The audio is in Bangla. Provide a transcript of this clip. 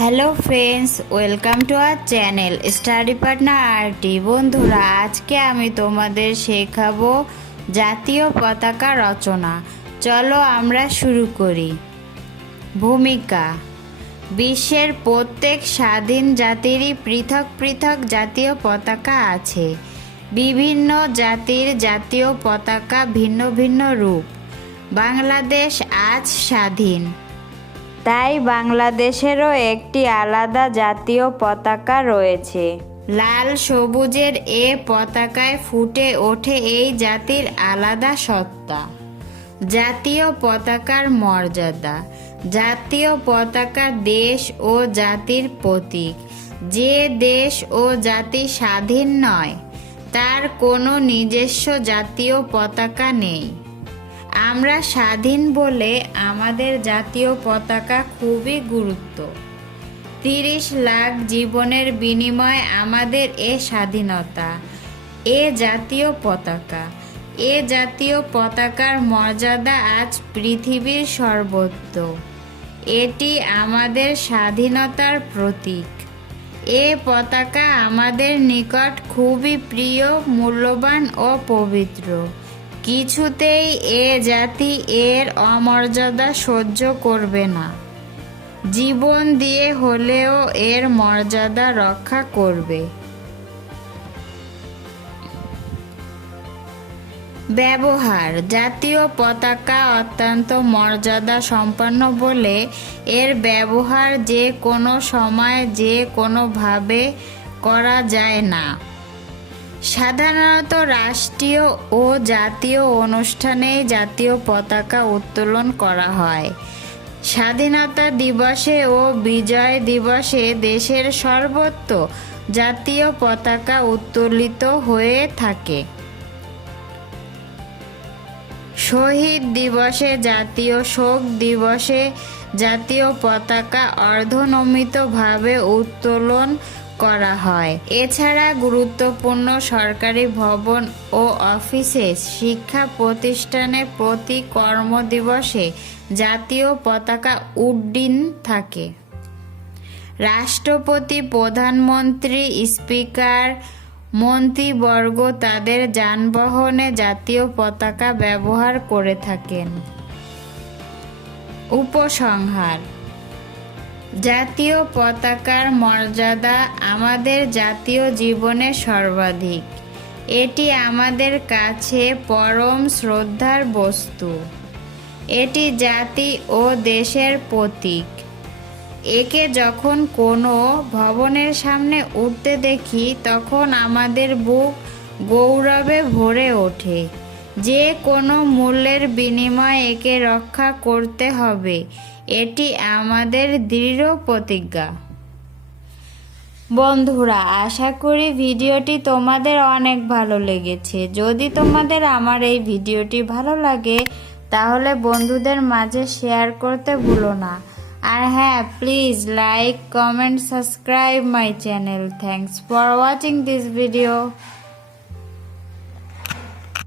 Hello friends, welcome to our channel study partner RT. বন্ধুরা, আজকে আমি তোমাদের শেখাবো জাতীয় পতাকা রচনা। চলো আমরা শুরু করি। ভূমিকা: বিশ্বের প্রত্যেক স্বাধীন জাতিরই পৃথক পৃথক জাতীয় পতাকা আছে। বিভিন্ন জাতির জাতীয় পতাকা ভিন্ন ভিন্ন রূপ। বাংলাদেশ আজ স্বাধীন, তাই বাংলাদেশেরও একটি আলাদা জাতীয় পতাকা রয়েছে। লাল সবুজের এ পতাকায় ফুটে ওঠে এই জাতির আলাদা সত্তা। জাতীয় পতাকার মর্যাদা: জাতীয় পতাকা দেশ ও জাতির প্রতীক। যে দেশ ও জাতি স্বাধীন নয়, তার কোনো নিজস্ব জাতীয় পতাকা নেই। আমরা স্বাধীন বলে আমাদের জাতীয় পতাকা খুবই গুরুত্ব। 30 লাখ জীবনের বিনিময়ে আমাদের এ স্বাধীনতা, এ জাতীয় পতাকা। এ জাতীয় পতাকার মর্যাদা আজ পৃথিবীর সর্বত্র। এটি আমাদের স্বাধীনতার প্রতীক। এ পতাকা আমাদের নিকট খুবই প্রিয়, মূল্যবান ও পবিত্র। কিছুতেই এ জাতি এর অমর্যাদা সহ্য করবে না। জীবন দিয়ে হলেও এর মর্যাদা রক্ষা করবে। ব্যবহার: জাতীয় পতাকা অত্যন্ত মর্যাদা সম্পন্ন বলে এর ব্যবহার যে কোনো সময় যে কোনোভাবে করা যায় না। সাধারণত রাষ্ট্রীয় ও জাতীয় অনুষ্ঠানেই জাতীয় পতাকা উত্তোলন করা হয়। স্বাধীনতা দিবসে ও বিজয় দিবসে দেশের সর্বত্র জাতীয় পতাকা উত্তোলিত হয়ে থাকে। শহীদ দিবসে, জাতীয় শোক দিবসে জাতীয় পতাকা অর্ধনমিতভাবে উত্তোলন করা হয়। এছাড়া গুরুত্বপূর্ণ সরকারি ভবন ও অফিসে, শিক্ষা প্রতিষ্ঠানে প্রতি কর্মদিবসে জাতীয় পতাকা উড্ডীন থাকে। রাষ্ট্রপতি, প্রধানমন্ত্রী, স্পিকার, মন্ত্রীবর্গ তাদের যানবাহনে জাতীয় পতাকা ব্যবহার করে থাকেন। উপসংহার: জাতীয় পতাকার মর্যাদা আমাদের জাতীয় জীবনে সর্বাধিক। এটি আমাদের কাছে পরম শ্রদ্ধার বস্তু। এটি জাতি ও দেশের প্রতীক। একে যখন কোনো ভবনের সামনে উঠতে দেখি, তখন আমাদের বুক গৌরবে ভরে ওঠে। যে কোনো মূল্যের বিনিময়ে একে রক্ষা করতে হবে, এটি আমাদের দৃঢ় প্রতিজ্ঞা। বন্ধুরা, আশা করি ভিডিওটি তোমাদের অনেক ভালো লেগেছে। যদি তোমাদের আমার এই ভিডিওটি ভালো লাগে, তাহলে বন্ধুদের মাঝে শেয়ার করতে ভুলো না। আর হ্যাঁ, please like, comment, subscribe my channel. Thanks for watching this video.